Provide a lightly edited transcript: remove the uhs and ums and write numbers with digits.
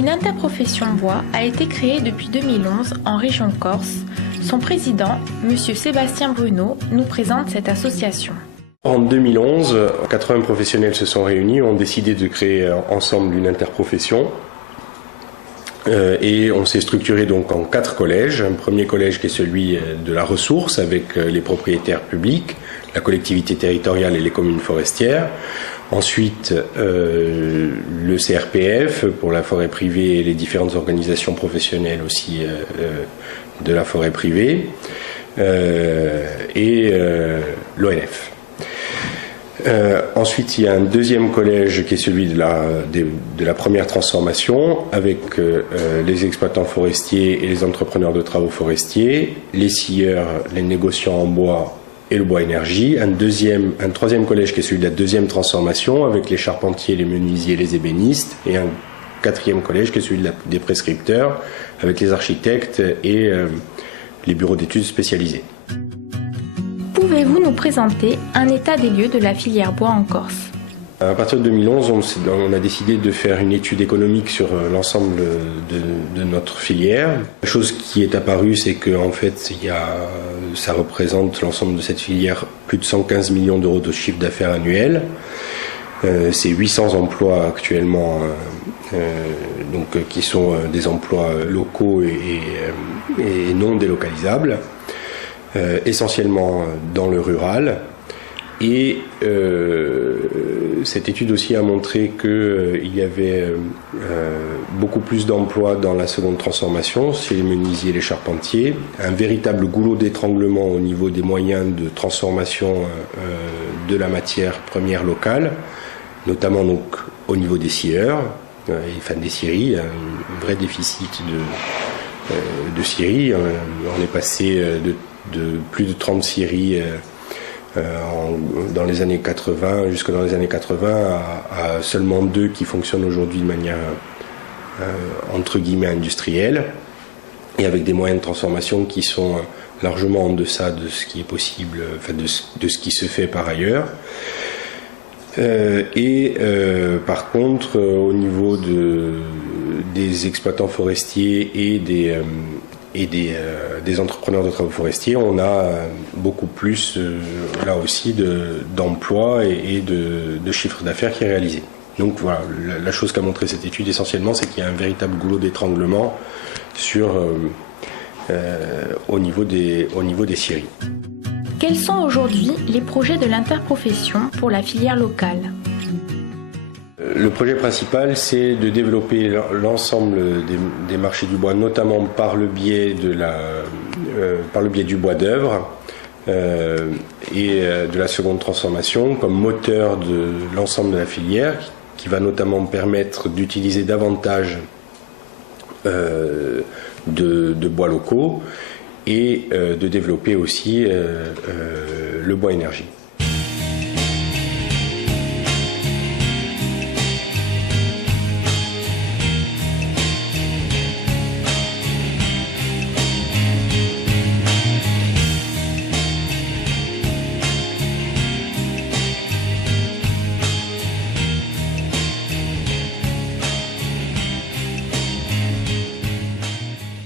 Une interprofession bois a été créée depuis 2011 en région Corse. Son président, M. Sébastien Bruno, nous présente cette association. En 2011, 80 professionnels se sont réunis, ont décidé de créer ensemble une interprofession. Et on s'est structuré donc en 4 collèges. Un premier collège qui est celui de la ressource avec les propriétaires publics, la collectivité territoriale et les communes forestières. Ensuite, le CRPF pour la forêt privée et les différentes organisations professionnelles aussi de la forêt privée et l'ONF. Ensuite, il y a un deuxième collège qui est celui de la première transformation avec les exploitants forestiers et les entrepreneurs de travaux forestiers, les scieurs, les négociants en bois et le bois énergie. Un troisième collège qui est celui de la deuxième transformation avec les charpentiers, les menuisiers, les ébénistes, et un quatrième collège qui est celui des prescripteurs avec les architectes et les bureaux d'études spécialisés. Pouvez-vous nous présenter un état des lieux de la filière bois en Corse ? À partir de 2011, on a décidé de faire une étude économique sur l'ensemble de notre filière. La chose qui est apparue, c'est qu'en fait, ça représente l'ensemble de cette filière plus de 115 millions d'euros de chiffre d'affaires annuel. C'est 800 emplois actuellement, qui sont des emplois locaux et non délocalisables, essentiellement dans le rural. Et cette étude aussi a montré qu'il y avait beaucoup plus d'emplois dans la seconde transformation, chez les menuisiers et les charpentiers, un véritable goulot d'étranglement au niveau des moyens de transformation de la matière première locale, notamment donc au niveau des scieurs, des scieries, un vrai déficit de scieries. On est passé de plus de 30 scieries dans les années 80, jusque dans les années 80, à seulement 2 qui fonctionnent aujourd'hui de manière entre guillemets industrielle, et avec des moyens de transformation qui sont largement en deçà de ce qui est possible, de ce qui se fait par ailleurs. Par contre, au niveau des exploitants forestiers et des entrepreneurs de travaux forestiers, on a beaucoup plus là aussi d'emplois et de chiffre d'affaires qui est réalisé. Donc voilà, la chose qu'a montré cette étude essentiellement, c'est qu'il y a un véritable goulot d'étranglement au niveau des scieries. Quels sont aujourd'hui les projets de l'interprofession pour la filière locale ? Le projet principal, c'est de développer l'ensemble des marchés du bois, notamment par le biais du bois d'œuvre et de la seconde transformation, comme moteur de l'ensemble de la filière, qui va notamment permettre d'utiliser davantage de bois locaux et de développer aussi le bois énergie.